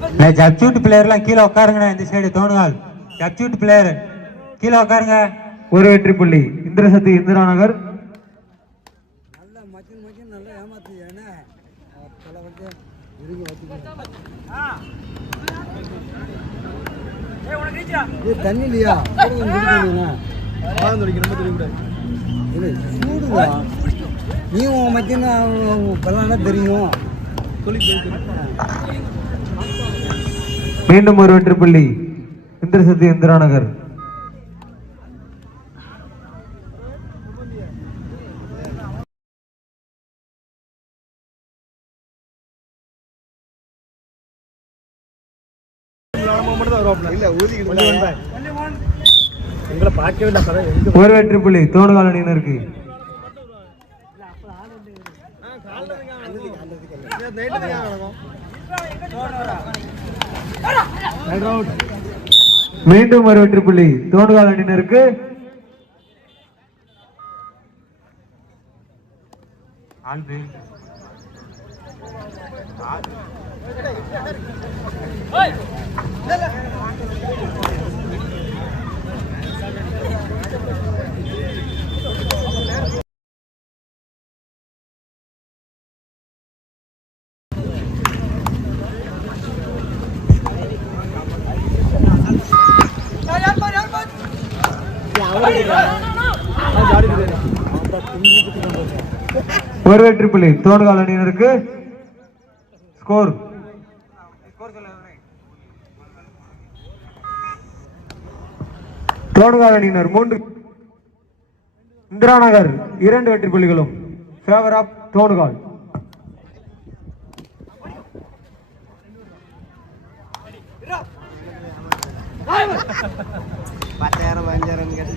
நான் என்ன ஜப்சூட் பிளேயர்லாம் கீழே உட்காருங்கண்ணா இந்த சைடு தோணுகால் ஜப்சூட் பிளேயர் கீழே உட்காருங்க ஒரு வெற்றி புள்ளி இந்திரசக்தி இந்திரா நகர் நல்லா நல்லா தண்ணி இல்லையா சூடுதா நீ உன் மச்சின் தெரியும் மீண்டும் ஒரு வெற்றி புள்ளி இந்திரசக்தி இந்திரா நகர் ஒரு வெற்றி புள்ளி தோணுகால் அணியினருக்கு மீண்டும் ஒரு வெற்றி புள்ளி. தோணுகால் அணியினருக்கு. ஒரு வெற்றி புள்ளி தோணுகால் அணியினருக்கு ஸ்கோர் தோடுகால் அணியினர் மூன்று. இந்திரா நகர் இரண்டு வெற்றி புள்ளிகளும். ஃபேவர் ஆஃப் தோடுகால் பத்தாயிரம் பதினஞ்சாயிரம் கேட்டு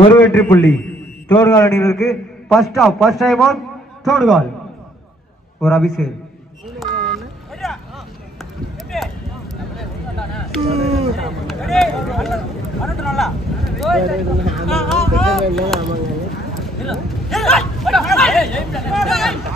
ஒரு வெற்றி புள்ளி. தோடுகால் அணியினருக்கு first half first time on Thodukal. ஒரு அபிஷேக் ஃபர்ஸ்ட்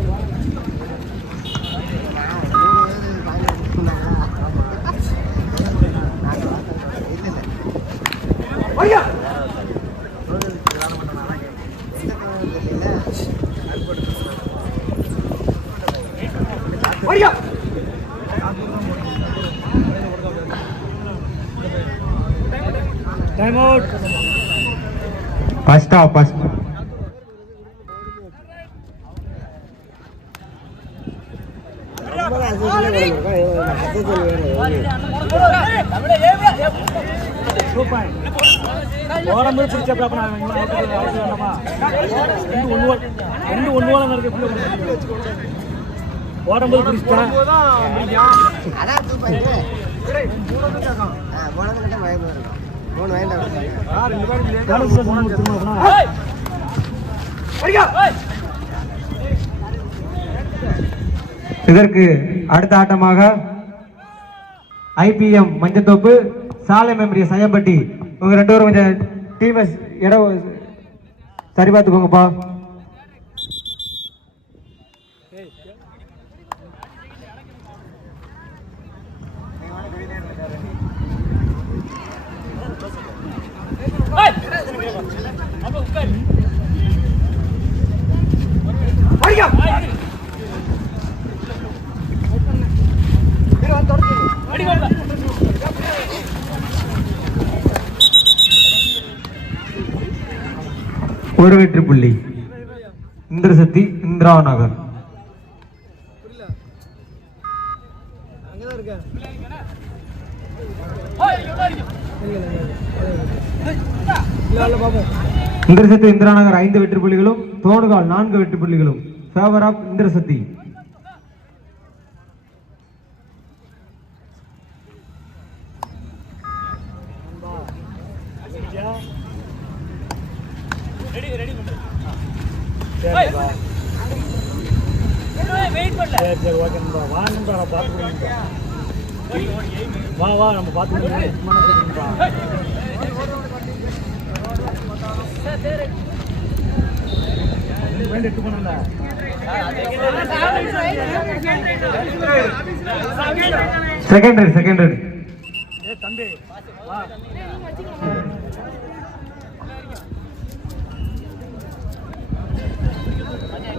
பிடிச்சப்ப அப்ப நான் இவங்களை அவுட் பண்ண அவசியம் வேண்டாமா? ரெண்டு ஒண்ணு போல- ரெண்டு ஒண்ணு போல நடக்க எப்படி உங்களுக்கு? இதற்கு அடுத்த ஆட்டமாக ஐபிஎம் மஞ்சத்தோப்பு சாலை மெமரி சையம்பட்டி. இவங்க ரெண்டு பேரும் கொஞ்சம் டீமை இடம் சரி பார்த்துக்கோங்கப்பா ஒரு வெற்றி புள்ளி. இந்திரசக்தி இந்திரா நகர் இந்திரசக்தி இந்திரா நகர் ஐந்து வெற்றி புள்ளிகளும் தோடுகால் நான்கு வெற்றி புள்ளிகளும். Favour of Indirasakthi. சரி சரி ஓகே நண்பா வா நண்பா நான் பார்த்துக்கிறேன் வா வா. நம்ம வேண்டி எட்டு பண்ணல செகண்ட் ரைட் செகண்ட் ரைட் ஏ தம்பி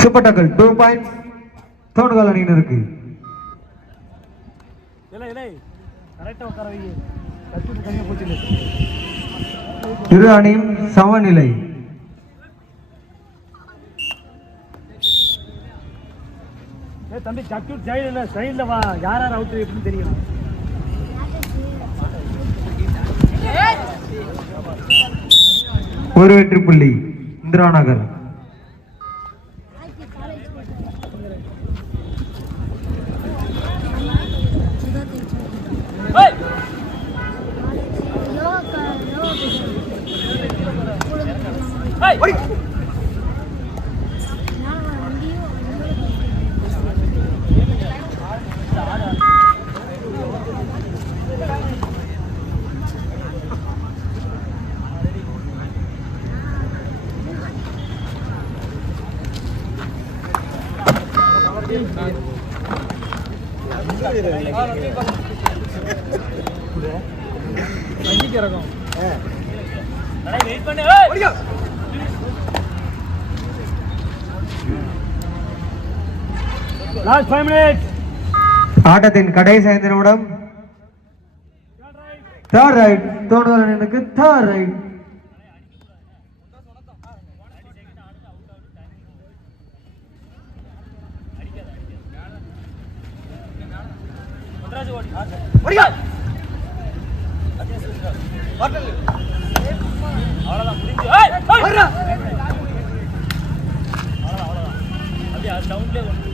சூப்பர் டக்கல் டூ அணியினருக்கு வை கற்றுட்டு தனியாக போச்சு இரு அணியும் சமநிலை. தம்பி சக்யூட் சைடில் சைடில் வா. யார் யார் அவுட் எப்படின்னு தெரியும் ஒரு வெற்றி புள்ளி. இந்திரா நகர். வெயிட் பண்ணு லாஸ்ட் ஃபைவ் ஆட்டத்தின் கடைசி ஐந்து நிமிடம். தேர்ட் ரைட் தோடுகால் எனக்கு தேர்ட் ரைட் அவ்வளோதான் முடிஞ்சு ஏய், ஏய். அவ்வளோதான் அவ்வளோதான் அப்படியே அது டவுன்லேயே கொண்டு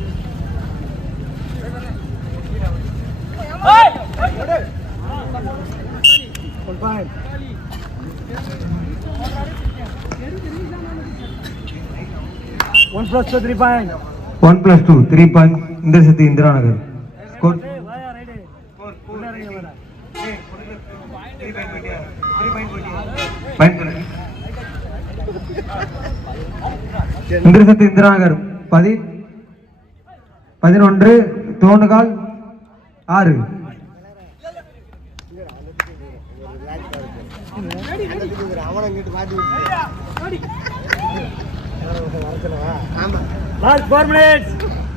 ஏய், ஏய். Full point. One plus two, three point. One plus two three point Indrasakthi Indira நகர் ஸ்கோர் இந்திரசத்து இந்திராகர் பதி பதினொன்று தோணுகால் ஆறு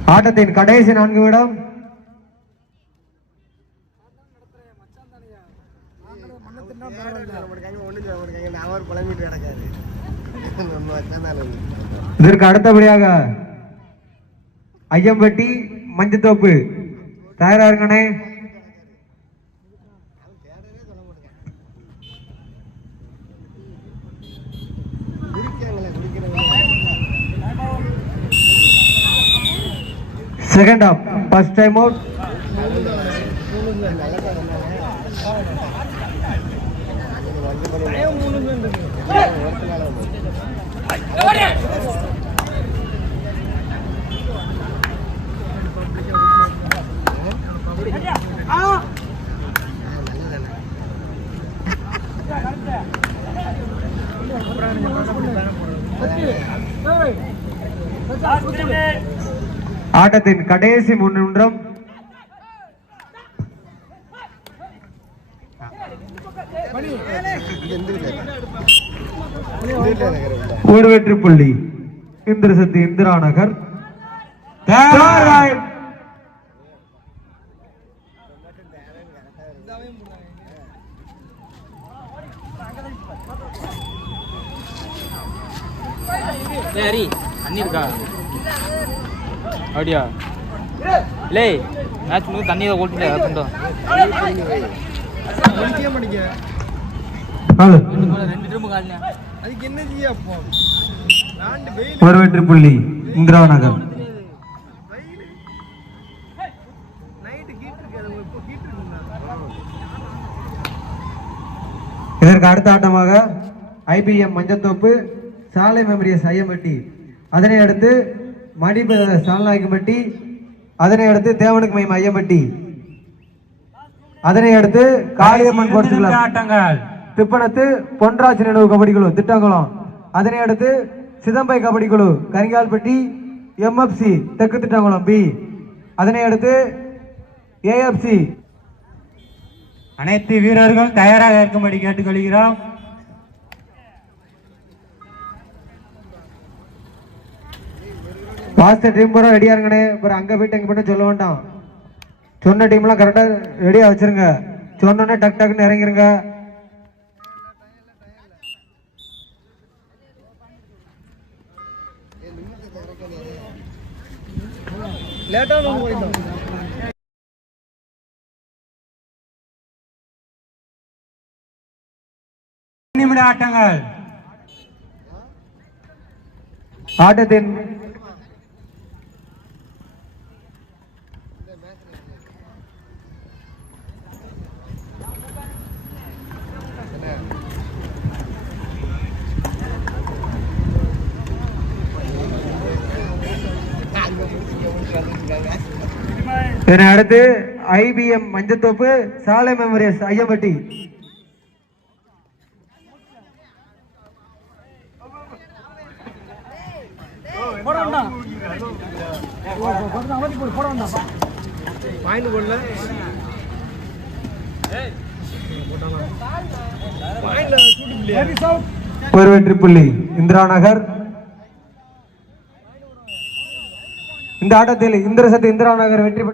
ஆட்டத்தின் கடைசி நான்கு விடம் மண்ணத்தின்னா பரவாயில்ல இதற்கு அடுத்தபடியாக ஐயம்பட்டி மஞ்சத்தோப்பு. தயாரா இருங்கண்ணே second half first time out ஆட்டத்தின் கடைசி முன்னின்றம். ஒரு வெற்றி புள்ளி. இந்திரசக்தி இந்திரா நகர் தண்ணி இருக்கா? அப்படியா? லே மேட்ச் முடிஞ்சு தண்ணி தான் ஓட்டிட்டு காலினா? ஒரு வெற்றி புள்ளி இந்திரா நகர் இதற்கு அடுத்த ஆட்டமாக ஐபிஎம் மஞ்சத்தோப்பு சாலை மெமரியஸ் ஐயம்பட்டி. அதனை அடுத்து மடிப சால்நாயக்கம்பட்டி அதனை அடுத்து தேவனுக்கு மையம் ஐயம்பட்டி. அதனை அடுத்து காளியம்மன் கோட்ஸ் ஆட்டங்கள் திப்பனத்து பொன்ராஜ் நினைவு கபடி குழு திட்டங்குளம். அதனை அடுத்து சிதம்பை கபடி குழு கரிங்கால்பட்டி எம்எஃப்சி தெற்கு திட்டங்குளம் பி. அதனை அடுத்து ஏஎஃப்சி அனைத்து வீரர்களும் தயாராக இருக்கும்படி கேட்டுக்கொள்கிறோம். பாஸ்டர் டீம் பூரா ரெடியா இருங்கண்ணே. அப்புறம் அங்க போயிட்டு அங்க போயிட்டு சொல்ல வேண்டாம். சொன்ன டீம்லாம் கரெக்டா ரெடியா வச்சிருங்க. சொன்னோன்னே டக் டக்குன்னு இறங்கிருங்க. நிமிட ஆட்டங்கள். ஆட்டத்தின் இதனை அடுத்து ஐபிஎம் மஞ்சத்தோப்பு சாலை மெமரியஸ் ஐயம்பட்டி. ஒரு வெற்றி புள்ளி இந்திரா நகர். இந்த ஆட்டத்தில் இந்திரசக்தி இந்திரா நகர் வெற்றி